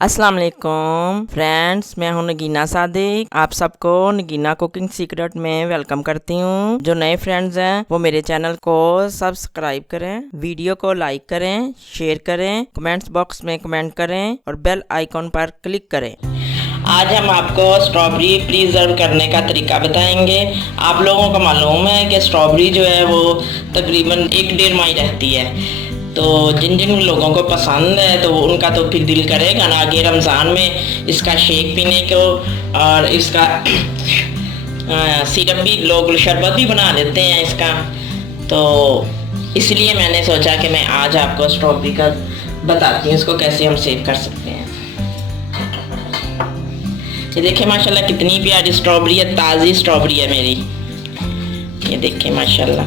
अस्सलाम वालेकुम फ्रेंड्स, मैं हूं नगीना सादिक। आप सबको नगीना कुकिंग सीक्रेट में वेलकम करती हूं। जो नए फ्रेंड्स हैं वो मेरे चैनल को सब्सक्राइब करें, वीडियो को लाइक करें, शेयर करें, कमेंट्स बॉक्स में कमेंट करें और बेल आइकॉन पर क्लिक करें। आज हम आपको स्ट्रॉबेरी प्रिजर्व करने का तरीका बताएंगे। आप लोगों को मालूम है कि स्ट्रॉबेरी जो है वो तकरीबन 1-1.5 माह रहती है, तो जिन जिन लोगों को पसंद है तो उनका तो फिर दिल करेगा ना आगे रमज़ान में इसका शेक पीने को, और इसका सिरप भी लोग शरबत भी बना लेते हैं इसका। तो इसलिए मैंने सोचा कि मैं आज आपको स्ट्रॉबेरी का बताती हूँ इसको कैसे हम सेव कर सकते हैं। ये देखिए माशाल्लाह कितनी प्यारी स्ट्रॉबेरी है, ताज़ी स्ट्रॉबेरी है मेरी। ये देखिए माशाल्लाह।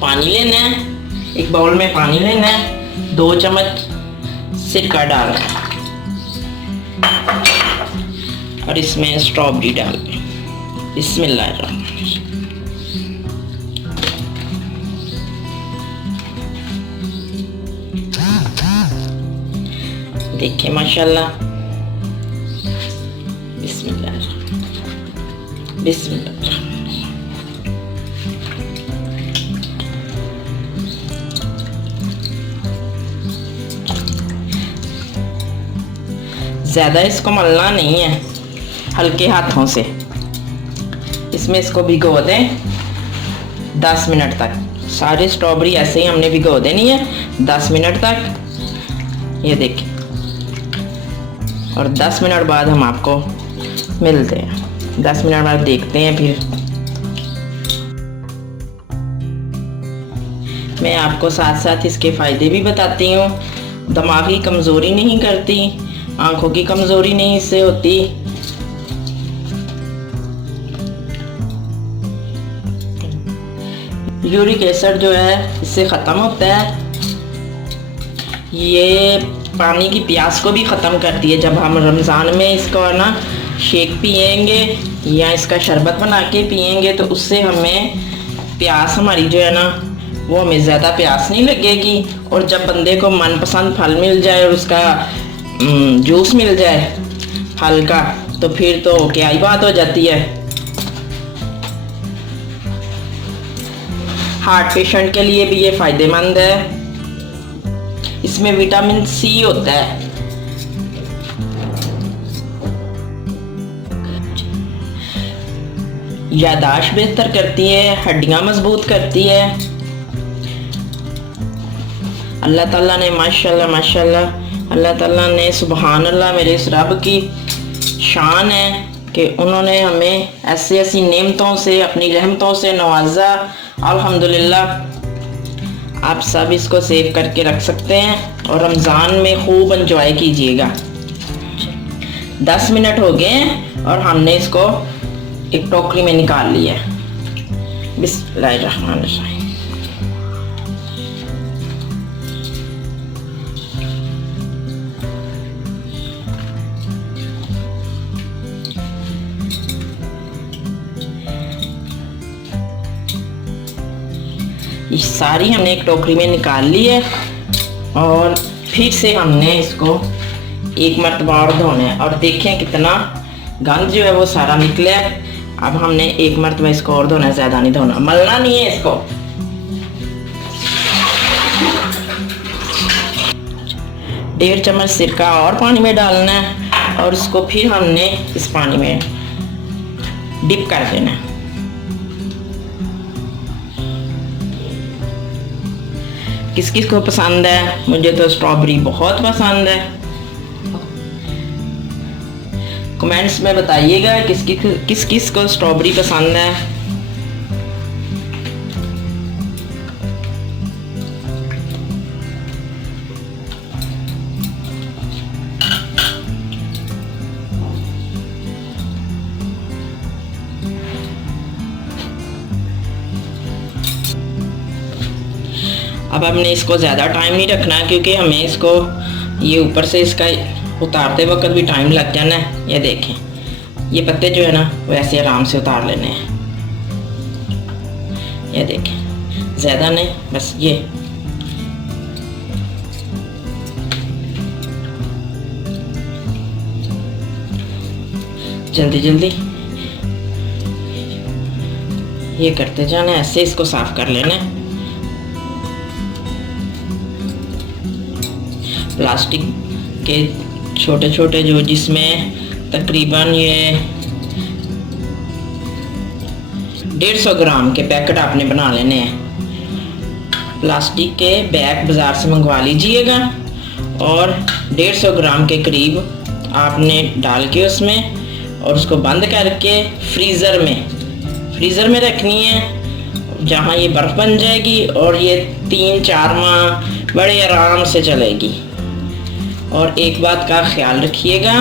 पानी लेना है, एक बाउल में पानी लेना है, 2 चम्मच सिरका डालना है और इसमें स्ट्रॉबेरी डाल दें। बिस्मिल्लाहिर्रहमानिर्रहीम। देखिए माशाल्लाह। बिस्मिल्लाहिर्रहमानिर्रहीम, बिस्मिल्लाह। ज़्यादा इसको मलना नहीं है, हल्के हाथों से इसमें इसको भिगो दें 10 मिनट तक। सारी स्ट्रॉबेरी ऐसे ही हमने भिगो देनी है 10 मिनट तक। ये देखिए, और 10 मिनट बाद हम आपको मिलते हैं। 10 मिनट बाद देखते हैं फिर। मैं आपको साथ साथ इसके फ़ायदे भी बताती हूँ। दिमागी कमज़ोरी नहीं करती, आंखों की कमजोरी नहीं इससे होती। यूरिक एसिड जो है इससे ख़त्म होता है। ये पानी की प्यास को भी ख़त्म करती है। जब हम रमज़ान में इसको ना शेक पिएंगे या इसका शरबत बना के पिएंगे तो उससे हमें प्यास हमारी जो है ना वो हमें ज़्यादा प्यास नहीं लगेगी। और जब बंदे को मनपसंद फल मिल जाए और उसका जूस मिल जाए फल का, तो फिर तो क्या ही बात हो जाती है। हार्ट पेशेंट के लिए भी ये फायदेमंद है। इसमें विटामिन सी होता है। याददाश्त बेहतर करती है, हड्डियां मजबूत करती है। अल्लाह ताला ने माशाल्लाह माशाल्लाह, अल्लाह ताला ने सुबहान अल्लाह, मेरे इस रब की शान है कि उन्होंने हमें ऐसी ऐसी नेमतों से, अपनी रहमतों से नवाजा। अल्हम्दुलिल्लाह। आप सब इसको सेव करके रख सकते हैं और रमज़ान में खूब एंजॉय कीजिएगा। 10 मिनट हो गए और हमने इसको एक टोकरी में निकाल लिया। बिस्मिल्लाहिर्रहमानिर्रहीम। ये सारी हमने एक टोकरी में निकाल ली है और फिर से हमने इसको एक मरतबा और धोना है। और देखें कितना गंद जो है वो सारा निकला है। अब हमने एक मरतबा इसको और धोना है, ज़्यादा नहीं धोना, मलना नहीं है इसको। 1.5 चम्मच सिरका और पानी में डालना है और उसको फिर हमने इस पानी में डिप कर देना है। किस किस को पसंद है? मुझे तो स्ट्रॉबेरी बहुत पसंद है। कमेंट्स में बताइएगा किस किस को स्ट्रॉबेरी पसंद है। अब हमने इसको ज़्यादा टाइम नहीं रखना क्योंकि हमें इसको ये ऊपर से इसका उतारते वक्त भी टाइम लग जाना है। ये देखें, ये पत्ते जो है ना वैसे आराम से उतार लेने हैं। ये देखें, ज़्यादा नहीं, बस ये जल्दी जल्दी ये करते जाना, ऐसे इसको साफ कर लेना। प्लास्टिक के छोटे छोटे जो जिसमें तकरीबन ये 150 ग्राम के पैकेट आपने बना लेने हैं। प्लास्टिक के बैग बाज़ार से मंगवा लीजिएगा और 150 ग्राम के करीब आपने डाल के उसमें और उसको बंद करके फ्रीज़र में रखनी है, जहाँ ये बर्फ़ बन जाएगी और ये 3-4 माह बड़े आराम से चलेगी। और एक बात का ख्याल रखिएगा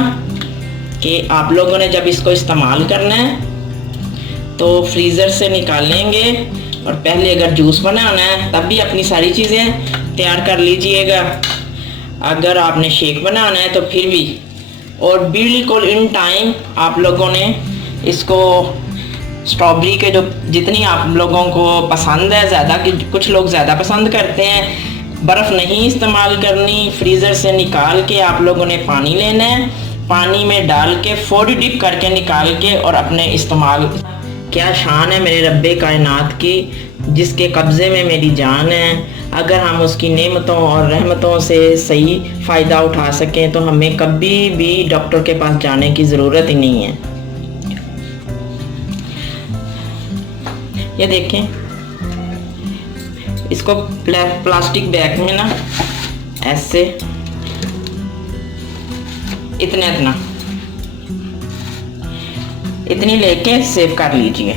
कि आप लोगों ने जब इसको इस्तेमाल करना है तो फ्रीज़र से निकालेंगे और पहले अगर जूस बनाना है तब भी अपनी सारी चीज़ें तैयार कर लीजिएगा। अगर आपने शेक बनाना है तो फिर भी, और बिल्कुल इन टाइम आप लोगों ने इसको स्ट्रॉबेरी के जो जितनी आप लोगों को पसंद है ज़्यादा, कि कुछ लोग ज़्यादा पसंद करते हैं, बर्फ़ नहीं इस्तेमाल करनी। फ्रीज़र से निकाल के आप लोगों ने पानी लेना है, पानी में डाल के 40 डिप करके निकाल के और अपने इस्तेमाल। क्या शान है मेरे रब्बे कायनात की, जिसके कब्ज़े में मेरी जान है। अगर हम उसकी नेमतों और रहमतों से सही फ़ायदा उठा सकें तो हमें कभी भी डॉक्टर के पास जाने की ज़रूरत ही नहीं है। ये देखें, इसको प्लास्टिक बैग में ना ऐसे इतनी लेके सेव कर लीजिए।